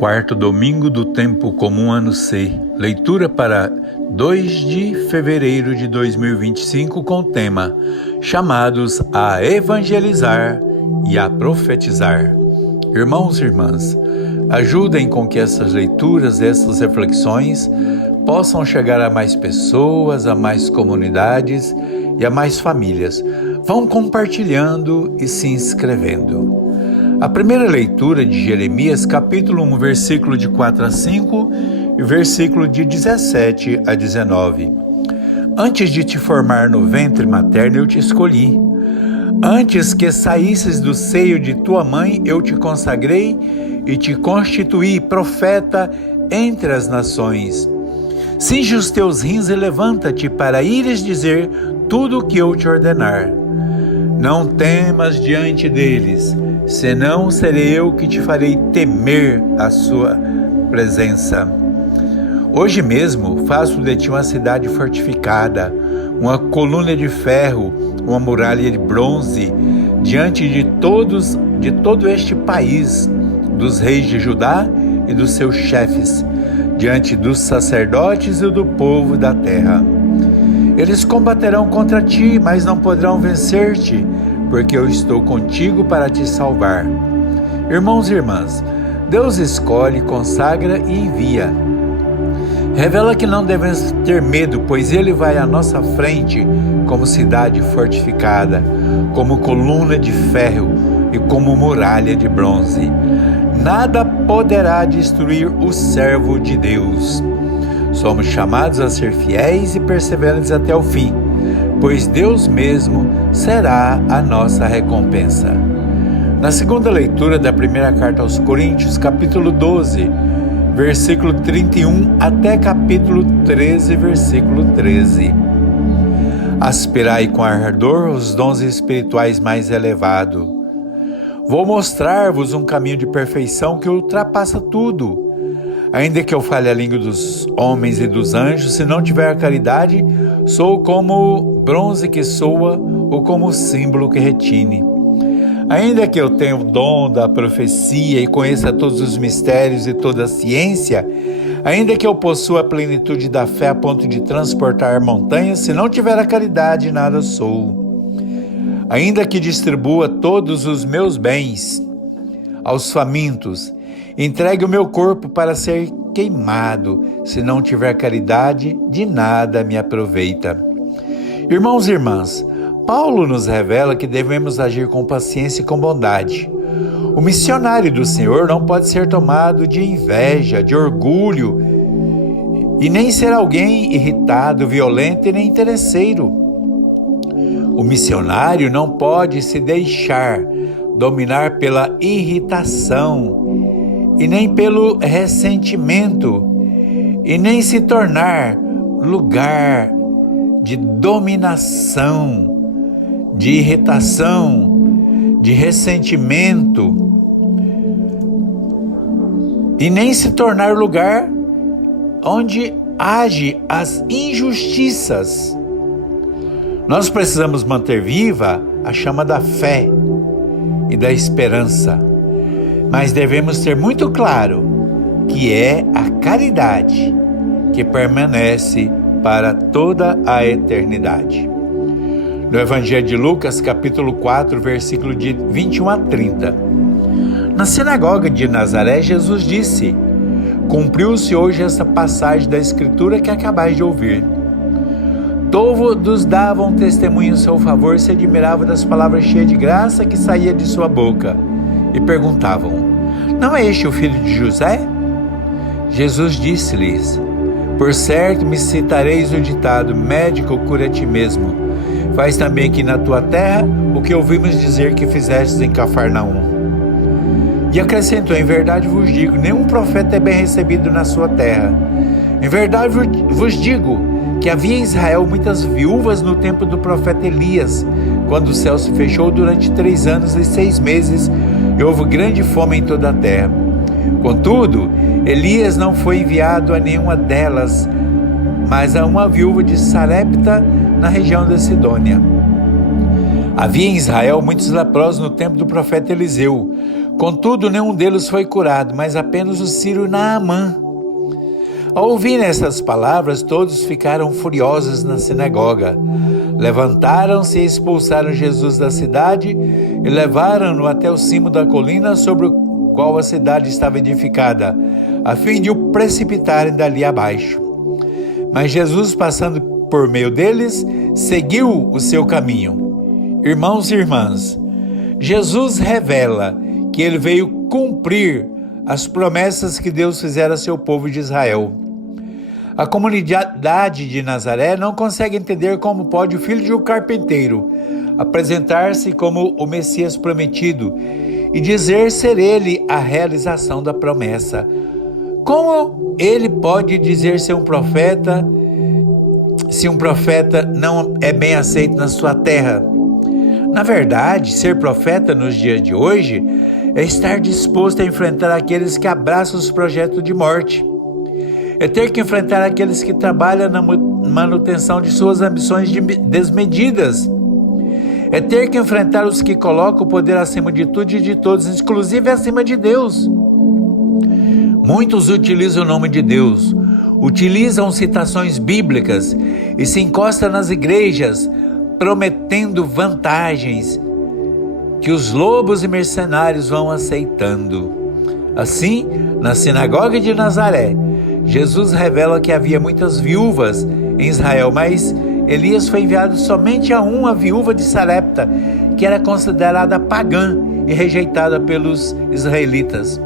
Quarto domingo do tempo comum ano C. Leitura para 2 de fevereiro de 2025 com o tema Chamados a evangelizar e a profetizar. Irmãos e irmãs, ajudem com que essas leituras, essas reflexões possam chegar a mais pessoas, a mais comunidades e a mais famílias. Vão compartilhando e se inscrevendo. A primeira leitura de Jeremias, capítulo 1, versículo de 4 a 5 e versículo de 17 a 19. Antes de te formar no ventre materno, eu te escolhi. Antes que saísses do seio de tua mãe, eu te consagrei e te constituí profeta entre as nações. Cinge os teus rins e levanta-te para ires dizer tudo o que eu te ordenar. Não temas diante deles, senão serei eu que te farei temer a sua presença. Hoje mesmo faço de ti uma cidade fortificada, uma coluna de ferro, uma muralha de bronze, diante de todo este país, dos reis de Judá e dos seus chefes, diante dos sacerdotes e do povo da terra. Eles combaterão contra ti, mas não poderão vencer-te, porque eu estou contigo para te salvar. Irmãos e irmãs, Deus escolhe, consagra e envia. Revela que não devemos ter medo, pois Ele vai à nossa frente como cidade fortificada, como coluna de ferro e como muralha de bronze. Nada poderá destruir o servo de Deus. Somos chamados a ser fiéis e perseverantes até o fim, pois Deus mesmo será a nossa recompensa. Na segunda leitura da primeira carta aos Coríntios, capítulo 12, versículo 31 até capítulo 13, versículo 13. Aspirai com ardor os dons espirituais mais elevados. Vou mostrar-vos um caminho de perfeição que ultrapassa tudo. Ainda que eu fale a língua dos homens e dos anjos, se não tiver a caridade, sou como bronze que soa ou como símbolo que retine. Ainda que eu tenha o dom da profecia e conheça todos os mistérios e toda a ciência, ainda que eu possua a plenitude da fé a ponto de transportar montanhas, se não tiver a caridade, nada sou. Ainda que distribua todos os meus bens aos famintos, entregue o meu corpo para ser queimado, se não tiver caridade, de nada me aproveita. Irmãos e irmãs, Paulo nos revela que devemos agir com paciência e com bondade. O missionário do Senhor não pode ser tomado de inveja, de orgulho, e nem ser alguém irritado, violento e nem interesseiro. O missionário não pode se deixar dominar pela irritação, e nem pelo ressentimento, e nem se tornar lugar de dominação, de irritação, de ressentimento, e nem se tornar lugar onde age as injustiças. Nós precisamos manter viva a chama da fé e da esperança, mas devemos ter muito claro que é a caridade que permanece para toda a eternidade. No Evangelho de Lucas, capítulo 4, versículo de 21 a 30. Na sinagoga de Nazaré, Jesus disse: cumpriu-se hoje essa passagem da Escritura que acabais de ouvir. Todos davam testemunho em seu favor e se admiravam das palavras cheias de graça que saía de sua boca. E perguntavam: não é este o filho de José? Jesus disse-lhes: por certo me citareis o ditado, médico, cura a ti mesmo. Faz também aqui na tua terra o que ouvimos dizer que fizestes em Cafarnaum. E acrescentou: em verdade vos digo, nenhum profeta é bem recebido na sua terra. Em verdade vos digo que havia em Israel muitas viúvas no tempo do profeta Elias, quando o céu se fechou durante 3 anos e 6 meses, e houve grande fome em toda a terra. Contudo, Elias não foi enviado a nenhuma delas, mas a uma viúva de Sarepta, na região da Sidônia. Havia em Israel muitos leprosos no tempo do profeta Eliseu. Contudo, nenhum deles foi curado, mas apenas o sírio Naamã. Ao ouvir essas palavras, todos ficaram furiosos na sinagoga. Levantaram-se e expulsaram Jesus da cidade e levaram-no até o cimo da colina sobre o qual a cidade estava edificada, a fim de o precipitarem dali abaixo. Mas Jesus, passando por meio deles, seguiu o seu caminho. Irmãos e irmãs, Jesus revela que ele veio cumprir as promessas que Deus fizera a seu povo de Israel. A comunidade de Nazaré não consegue entender como pode o filho de um carpinteiro apresentar-se como o Messias prometido e dizer ser ele a realização da promessa. Como ele pode dizer ser um profeta se um profeta não é bem aceito na sua terra? Na verdade, ser profeta nos dias de hoje é estar disposto a enfrentar aqueles que abraçam os projetos de morte. É ter que enfrentar aqueles que trabalham na manutenção de suas ambições desmedidas. É ter que enfrentar os que colocam o poder acima de tudo e de todos, inclusive acima de Deus. Muitos utilizam o nome de Deus, utilizam citações bíblicas e se encostam nas igrejas, prometendo vantagens que os lobos e mercenários vão aceitando. Assim, na sinagoga de Nazaré, Jesus revela que havia muitas viúvas em Israel, mas Elias foi enviado somente a uma viúva de Sarepta, que era considerada pagã e rejeitada pelos israelitas.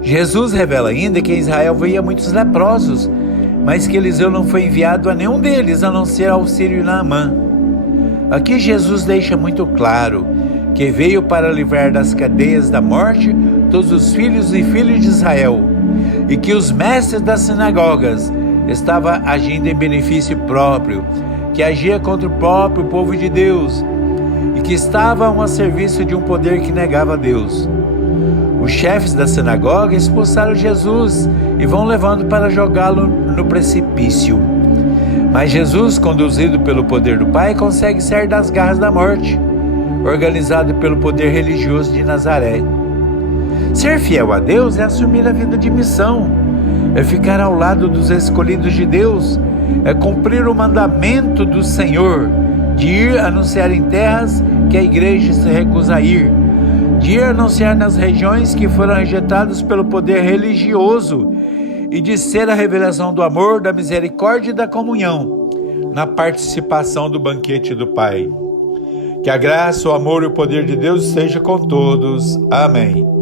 Jesus revela ainda que em Israel havia muitos leprosos, mas que Eliseu não foi enviado a nenhum deles, a não ser ao sírio Naamã. Aqui Jesus deixa muito claro que veio para livrar das cadeias da morte todos os filhos e filhas de Israel, e que os mestres das sinagogas estavam agindo em benefício próprio, que agia contra o próprio povo de Deus, e que estavam a serviço de um poder que negava a Deus. Os chefes da sinagoga expulsaram Jesus e vão levando para jogá-lo no precipício. Mas Jesus, conduzido pelo poder do Pai, consegue sair das garras da morte, organizado pelo poder religioso de Nazaré. Ser fiel a Deus é assumir a vida de missão, é ficar ao lado dos escolhidos de Deus, é cumprir o mandamento do Senhor, de ir anunciar em terras que a igreja se recusa a ir, de ir anunciar nas regiões que foram rejeitadas pelo poder religioso e de ser a revelação do amor, da misericórdia e da comunhão na participação do banquete do Pai. Que a graça, o amor e o poder de Deus seja com todos. Amém.